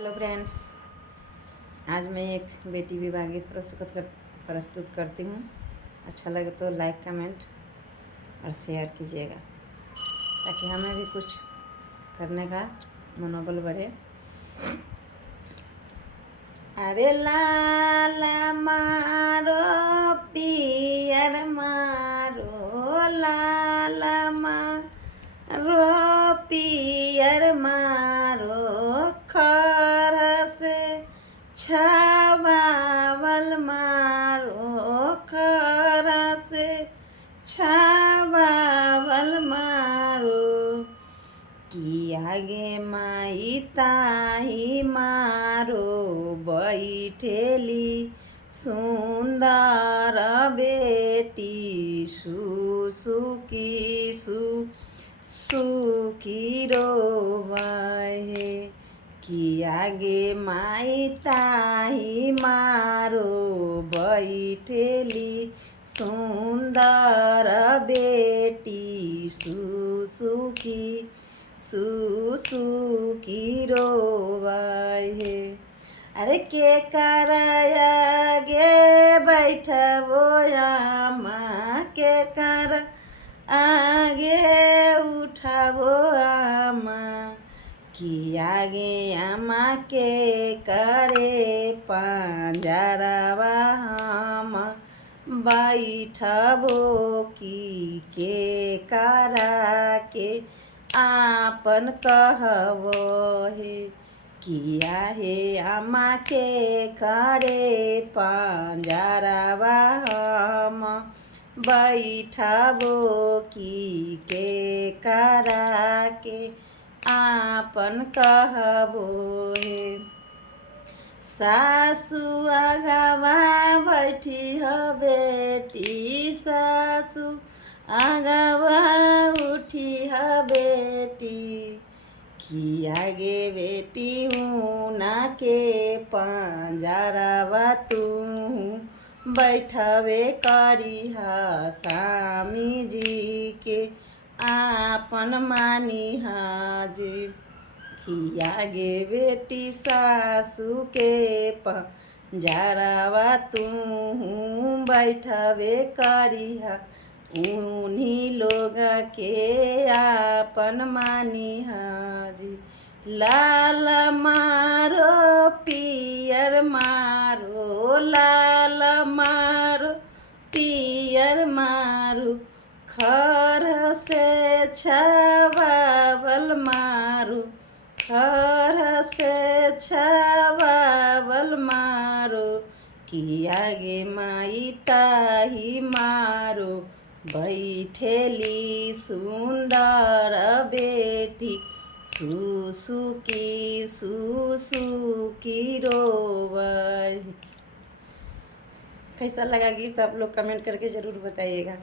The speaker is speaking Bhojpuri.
हेलो फ्रेंड्स, आज मैं एक बेटी विवाह गीत प्रस्तुत करती हूँ। अच्छा लगे तो लाइक कमेंट और शेयर कीजिएगा ताकि हमें भी कुछ करने का मनोबल बढ़े। अरे लाल मारो पियर मारो, लाल मारो पियर मारो, खर से छावावल मारो, खर से छावावल मारो, कि आगे माई ताही मारो, बैठेली सुंदर बेटी, सुसुकी सुखी रोवाहे, कि आगे माई ताही मारो, बैठेली सुंदर बेटी, सुसुकी रोवाहे। अरे के कराया गे बैठबो आमा, के कर आगे उठाबो आमा, कि आगे आमा के करे पंजरवा हम बैठबो, कि के करा के आपन कहबो हे, किया हे आमा के करे पंजरवा हम बैठबो, कि के करा के आपन कहबो हे। सासु आगवा बैठी ह बेटी, सासु आगवा उठी ह बेटी, कि आगे बेटी ऊना के पंजरवा तू बैठवे करी हा, स्वामी जी के आपन मानी हाजी, कि आगे बेटी सासू के पंजरवा तू बैठवे करी हा, उन्हीं लोग के आपन मानी हाजी। लाल मारो पियर मारो, लाल मारो पियर मारो, खर से छावावल मारो, खर से छावावल मारो, कि आगे माई ताही मारो, बैठेली सुंदर बेटी, सुसुकी रोवै। कैसा लगा गीत आप लोग कमेंट करके ज़रूर बताइएगा।